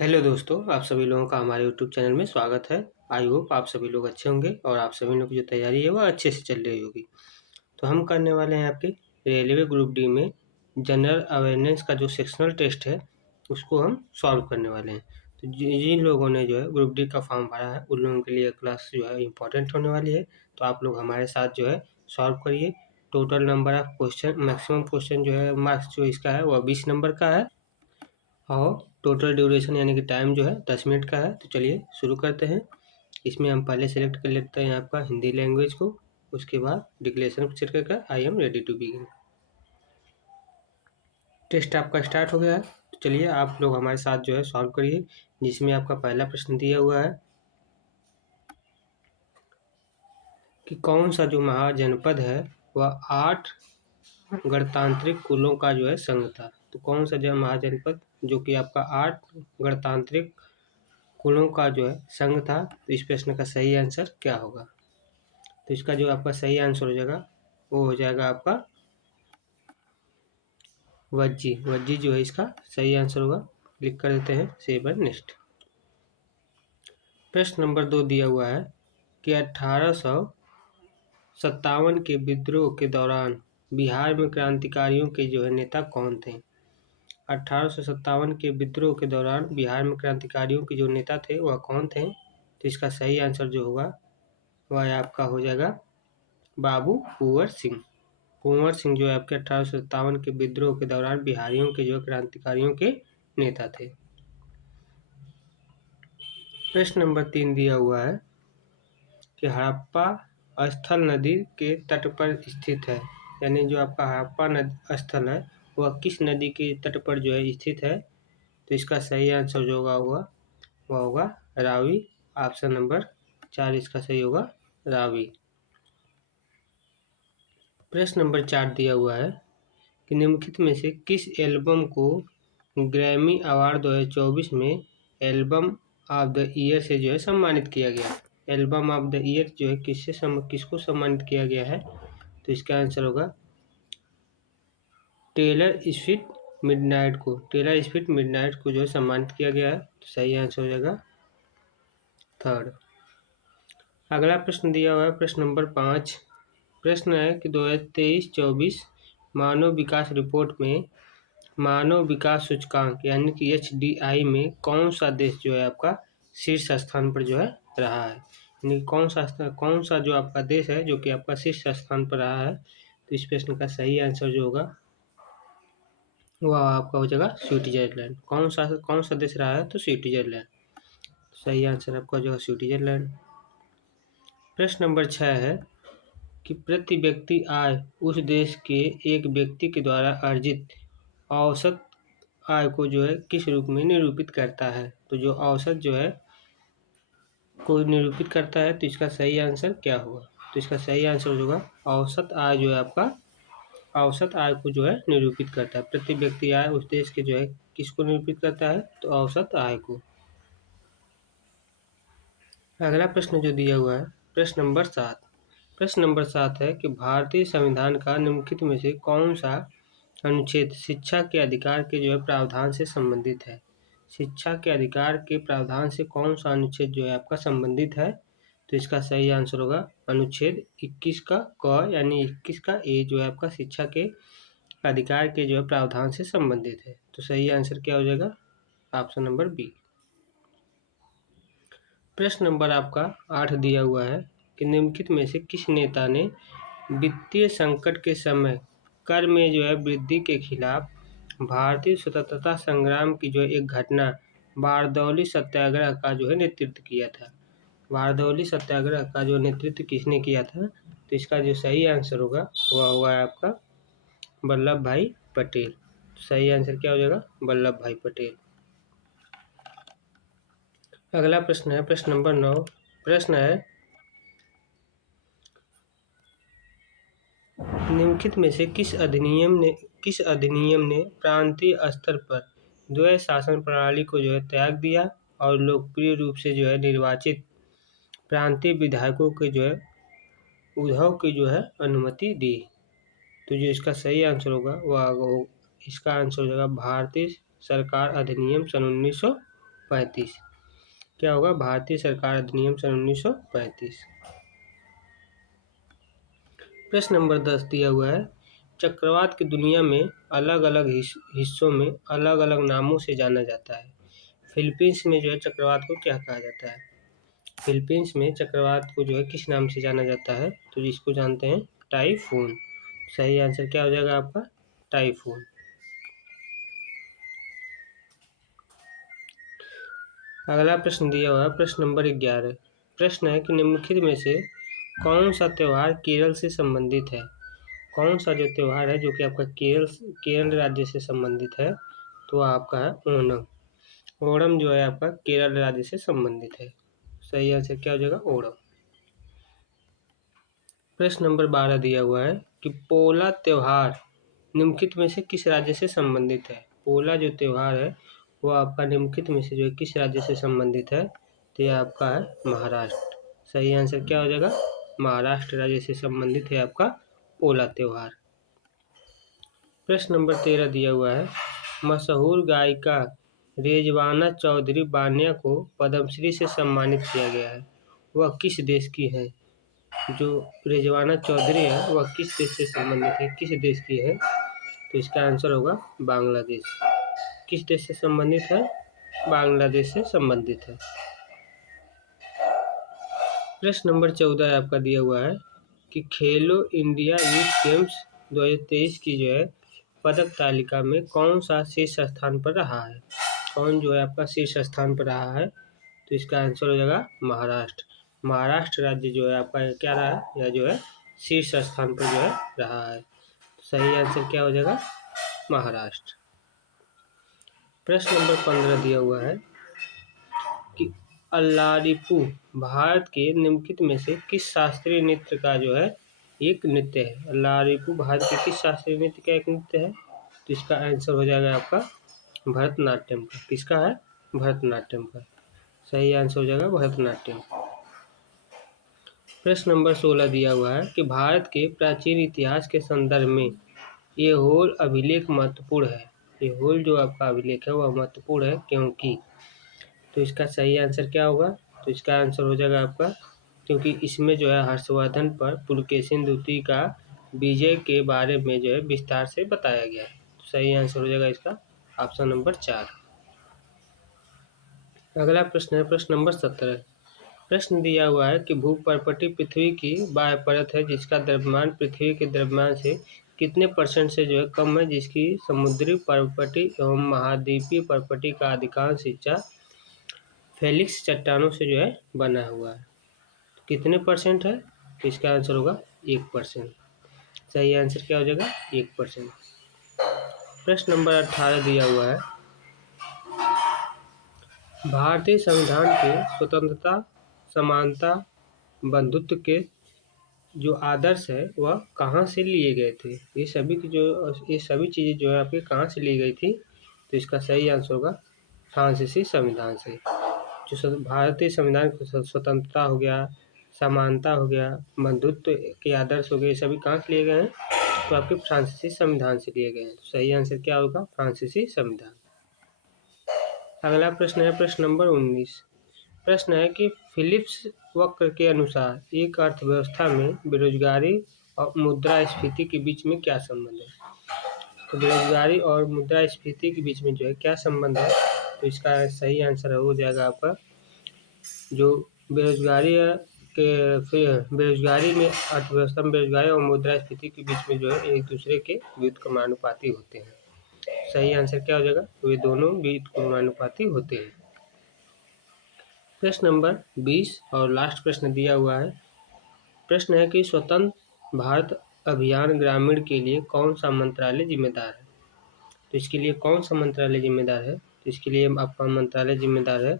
Hello दोस्तों, आप सभी लोगों का हमारे यूट्यूब चैनल में स्वागत है। आई होप आप सभी लोग अच्छे होंगे और आप सभी लोग की जो तैयारी है वह अच्छे से चल रही होगी। तो हम करने वाले हैं आपके रेलवे ग्रुप डी में जनरल अवेयरनेस का जो सेक्शनल टेस्ट है उसको हम सॉल्व करने वाले हैं। तो जिन लोगों ने जो है ग्रुप डी का फॉर्म भरा है उन लोगों के लिए क्लास जो है इम्पोर्टेंट होने वाली है। तो आप लोग हमारे साथ जो है सॉल्व करिए। Total number of question, maximum question जो है मार्क्स जो इसका है वह 20 नंबर का है और टोटल ड्यूरेशन यानी कि टाइम जो है 10 मिनट का है। तो चलिए शुरू करते हैं। इसमें हम पहले सेलेक्ट कर लेते हैं आपका हिंदी लैंग्वेज को, उसके बाद डिक्लेरेशन को सेलेक्ट कर I am ready to begin. Test आपका स्टार्ट हो गया है। तो चलिए आप लोग हमारे साथ जो है सॉल्व करिए, जिसमें आपका पहला प्रश्न दिया हुआ है कि कौन सा जो महाजनपद है वह 8 गणतांत्रिक कुलों का जो है संघ था। तो कौन सा जो महाजनपद जो कि आपका 8 गणतांत्रिक कुलों का जो है संघ था। तो इस प्रश्न का सही आंसर क्या होगा? तो इसका जो आपका सही आंसर हो जाएगा वो हो जाएगा आपका वज्जी। वज्जी जो है इसका सही आंसर होगा। क्लिक कर देते हैं सेव एंड नेक्स्ट। प्रश्न नंबर 2 दिया हुआ है कि 1857 के विद्रोह के दौरान बिहार में क्रांतिकारियों के जो है नेता कौन थे। 1857 के विद्रोह के दौरान बिहार में क्रांतिकारियों के जो नेता थे वह कौन थे। तो इसका सही आंसर जो होगा वह आपका हो जाएगा बाबू कुंवर सिंह। कुंवर सिंह जो है आपके 1857 के विद्रोह के दौरान बिहारियों के जो क्रांतिकारियों के नेता थे। प्रश्न नंबर 3 दिया हुआ है कि हड़प्पा स्थल नदी के तट पर स्थित है, यानी जो आपका हड़प्पा स्थल है वह किस नदी के तट पर जो है स्थित है। तो इसका सही आंसर जो होगा वह होगा रावी। ऑप्शन नंबर 4 इसका सही होगा रावी। प्रश्न नंबर 4 दिया हुआ है कि निम्नलिखित में से किस एल्बम को ग्रैमी अवार्ड 2024 में एल्बम ऑफ द ईयर से जो है सम्मानित किया गया। एल्बम ऑफ द ईयर जो है किसको सम्मानित किया गया है। तो इसका आंसर होगा टेलर स्विफ्ट मिडनाइट को। टेलर स्विफ्ट मिडनाइट को जो है सम्मानित किया गया है। तो सही आंसर हो जाएगा थर्ड। अगला प्रश्न दिया हुआ है प्रश्न नंबर 5। प्रश्न है कि 2023-24 मानव विकास रिपोर्ट में मानव विकास सूचकांक यानी कि HDI में कौन सा देश जो है आपका शीर्ष स्थान पर जो है रहा है। यानी कौन सा जो आपका देश है जो कि आपका शीर्ष स्थान पर रहा है। तो इस प्रश्न का सही आंसर जो होगा वह आपका हो जाएगा स्विट्जरलैंड। कौन सा देश रहा है। तो स्विट्जरलैंड सही आंसर आपका जो है स्विट्जरलैंड। प्रश्न नंबर 6 है कि प्रति व्यक्ति आय उस देश के एक व्यक्ति के द्वारा अर्जित औसत आय को जो है किस रूप में निरूपित करता है। तो जो औसत जो है को निरूपित करता है तो इसका सही आंसर क्या होगा। तो इसका सही आंसर होगा औसत आय जो है आपका औसत आय को जो है निरूपित करता है। प्रति व्यक्ति आय उस देश के जो है किसको निरूपित करता है। तो औसत आय को। अगला प्रश्न जो दिया हुआ है प्रश्न नंबर 7। प्रश्न नंबर 7 है कि भारतीय संविधान का निम्नलिखित में से कौन सा अनुच्छेद शिक्षा के अधिकार के जो है प्रावधान से संबंधित है। शिक्षा के अधिकार के प्रावधान से कौन सा अनुच्छेद जो है आपका संबंधित है। तो इसका सही आंसर होगा अनुच्छेद 21 का क यानी 21 का ए जो है आपका शिक्षा के अधिकार के जो है प्रावधान से संबंधित है। तो सही आंसर क्या हो जाएगा ऑप्शन नंबर बी। प्रश्न नंबर आपका 8 दिया हुआ है कि निम्नलिखित में से किस नेता ने वित्तीय संकट के समय कर में जो है वृद्धि के खिलाफ भारतीय स्वतंत्रता संग्राम की जो है एक घटना बारदौली सत्याग्रह का जो है नेतृत्व किया था। बारदौली सत्याग्रह का जो नेतृत्व किसने किया था। तो इसका जो सही आंसर होगा वह हुआ है आपका वल्लभ भाई पटेल। सही आंसर क्या हो जाएगा वल्लभ भाई पटेल। अगला प्रश्न है प्रश्न नंबर 9। प्रश्न है निम्नलिखित में से किस अधिनियम ने प्रांतीय स्तर पर द्वैध शासन प्रणाली को जो है त्याग दिया और लोकप्रिय रूप से जो है निर्वाचित प्रांतीय विधायकों के जो है उद्भव की जो है अनुमति दी। तो जो इसका सही आंसर होगा इसका आंसर हो जाएगा भारतीय सरकार अधिनियम सन 1900 1935। क्या होगा? भारतीय सरकार अधिनियम सन 1935। प्रश्न नंबर 10 दिया हुआ है, चक्रवात की दुनिया में अलग अलग हिस्सों में अलग अलग नामों से जाना जाता है। फिलीपींस में जो है चक्रवात को क्या कहा जाता है? फिलीपींस में चक्रवात को जो है किस नाम से जाना जाता है? तो जिसको जानते हैं टाइफून। सही आंसर क्या हो जाएगा आपका? टाइफून। अगला प्रश्न दिया हुआ है प्रश्न नंबर 11। प्रश्न है कि निम्नलिखित में से कौन सा त्यौहार केरल से संबंधित है? कौन सा जो त्यौहार है जो कि आपका केरल राज्य से संबंधित है? तो आपका है ओणम। ओणम जो है आपका केरल राज्य से संबंधित है। सही आंसर क्या हो जाएगा? ओणम। प्रश्न नंबर 12 दिया हुआ है कि पोला त्योहार निम्नलिखित में से किस राज्य से संबंधित है? पोला जो त्योहार है वो आपका निम्नलिखित में से जो है किस राज्य से संबंधित है? तो ये आपका है महाराष्ट्र। सही आंसर क्या हो जाएगा? महाराष्ट्र राज्य से संबंधित है आपका पोला त्योहार। प्रश्न नंबर 13 दिया हुआ है, मशहूर गायिका रेजवाना चौधरी बानिया को पद्मश्री से सम्मानित किया गया है। वह किस देश की है? जो रेजवाना चौधरी है वह किस देश से संबंधित है? किस देश की है? तो इसका आंसर होगा बांग्लादेश। किस देश से संबंधित है? बांग्लादेश से संबंधित है। प्रश्न नंबर 14 आपका दिया हुआ है कि खेलो इंडिया यूथ गेम्स 2023 की जो है पदक तालिका में कौन सा शीर्ष स्थान पर रहा है? कौन जो है आपका शीर्ष स्थान पर रहा है? तो इसका आंसर हो जाएगा महाराष्ट्र। महाराष्ट्र राज्य जो है आपका क्या रहा है? यह जो है शीर्ष स्थान पर जो है रहा है। सही आंसर क्या हो जाएगा? महाराष्ट्र। प्रश्न नंबर 15 दिया हुआ है कि अल्लारिपू भारत के निम्नलिखित में से किस शास्त्रीय नृत्य का जो है एक नृत्य है? अल्लारिपू भारत के किस शास्त्रीय नृत्य का एक नृत्य है? तो इसका आंसर हो जाएगा आपका भरतनाट्यम का। किसका है? भरतनाट्यम का। सही आंसर हो जाएगा भरतनाट्यम। प्रश्न नंबर 16 दिया हुआ है कि भारत के प्राचीन इतिहास के संदर्भ में ये होल अभिलेख महत्वपूर्ण है। ये होल जो आपका अभिलेख है वह महत्वपूर्ण है क्योंकि, तो इसका सही आंसर क्या होगा? तो इसका आंसर हो जाएगा आपका क्योंकि इसमें जो है हर्षवर्धन पर पुलकेशिन द्वितीय का विजय के बारे में जो है विस्तार से बताया गया है। तो सही आंसर हो जाएगा इसका ऑप्शन नंबर 4। अगला प्रश्न है प्रश्न नंबर 17। प्रश्न दिया हुआ है कि भूपर्पटी पृथ्वी की बाह्य परत है जिसका द्रव्यमान पृथ्वी के द्रव्यमान से कितने % से जो है कम है, जिसकी समुद्री पर्पटी एवं महाद्वीपीय पर्पटी का अधिकांश हिस्सा फेलिक्स चट्टानों से जो है बना हुआ है। कितने % है? तो इसका आंसर होगा 1%। सही आंसर क्या हो जाएगा? 1%। प्रश्न नंबर 18 दिया हुआ है, भारतीय संविधान के स्वतंत्रता, समानता, बंधुत्व के जो आदर्श है वह कहाँ से लिए गए थे? ये सभी चीज़ें जो है आपके कहाँ से ली गई थी? तो इसका सही आंसर होगा फ्रांसीसी संविधान से। जो भारतीय संविधान की स्वतंत्रता हो गया, समानता हो गया, बंधुत्व के आदर्श हो गए, ये सभी कहाँ से लिए गए हैं? तो आपके फ्रांसीसी संविधान से लिए गए हैं। सही आंसर क्या होगा? फ्रांसीसी संविधान। अगला प्रश्न है प्रश्न नंबर 19। प्रश्न है कि फिलिप्स वक्र के अनुसार एक अर्थव्यवस्था में बेरोजगारी और मुद्रास्फीति के बीच में क्या संबंध है? तो बेरोजगारी और मुद्रास्फीति के बीच में जो है क्या संबंध है? तो इसका सही आंसर हो जाएगा आपका जो बेरोजगारी बेरोजगारी में अर्थव्यवस्था में बेरोजगारी और मुद्रास्फीति के बीच में जो है एक दूसरे के व्युत्क्रमानुपाती होते हैं। सही आंसर क्या हो जाएगा? वे दोनों व्युत्क्रमानुपाती होते हैं। प्रश्न नंबर 20 और लास्ट प्रश्न दिया हुआ है। प्रश्न है कि स्वतंत्र भारत अभियान ग्रामीण के लिए कौन सा मंत्रालय जिम्मेदार है? तो इसके लिए कौन सा मंत्रालय जिम्मेदार है? तो इसके लिए आपका मंत्रालय जिम्मेदार है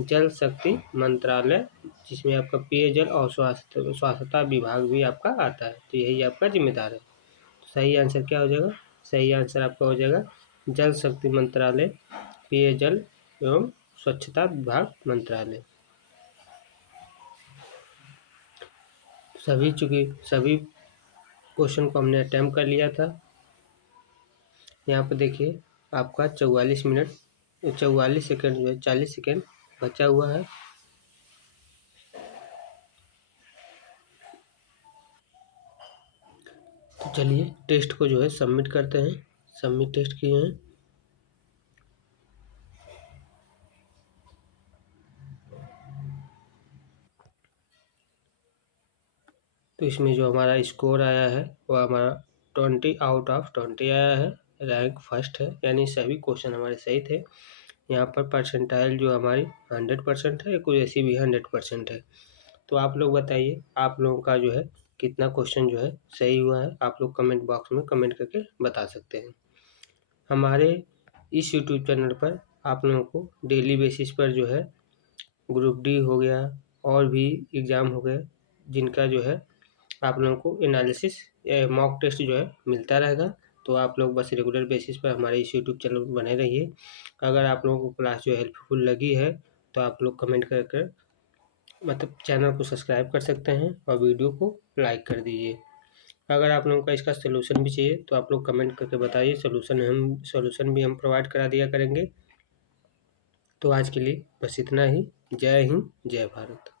जल शक्ति मंत्रालय, जिसमें आपका पेयजल और स्वच्छता विभाग भी आपका आता है। तो यही आपका जिम्मेदार है। तो सही आंसर क्या हो जाएगा? सही आंसर आपका हो जाएगा जल शक्ति मंत्रालय, पेयजल एवं स्वच्छता विभाग मंत्रालय। सभी क्वेश्चन को हमने अटेम्प्ट कर लिया था। यहाँ पर देखिए आपका 44 मिनट 44 सेकेंड जो है 40 सेकेंड बचा हुआ है। तो चलिए टेस्ट को जो है सबमिट करते हैं। सबमिट टेस्ट किए हैं। तो इसमें जो हमारा स्कोर आया है वो हमारा 20/20 आया है। रैंक फर्स्ट है, यानी सभी क्वेश्चन हमारे सही थे। यहाँ पर परसेंटाइल जो हमारी 100% है, कुछ ऐसी भी 100% है। तो आप लोग बताइए, आप लोगों का जो है कितना क्वेश्चन जो है सही हुआ है। आप लोग कमेंट बॉक्स में कमेंट करके बता सकते हैं। हमारे इस यूट्यूब चैनल पर आप लोगों को डेली बेसिस पर जो है ग्रुप डी हो गया और भी एग्ज़ाम हो गए जिनका जो है आप लोगों को एनालिसिस या मॉक टेस्ट जो है मिलता रहेगा। तो आप लोग बस रेगुलर बेसिस पर हमारे इस यूट्यूब चैनल पर बने रहिए। अगर आप लोगों को क्लास जो हेल्पफुल लगी है तो आप लोग कमेंट कर मतलब चैनल को सब्सक्राइब कर सकते हैं और वीडियो को लाइक कर दीजिए। अगर आप लोगों का इसका सलूशन भी चाहिए तो आप लोग कमेंट करके बताइए, सलूशन भी हम प्रोवाइड करा दिया करेंगे। तो आज के लिए बस इतना ही। जय हिंद, जय भारत।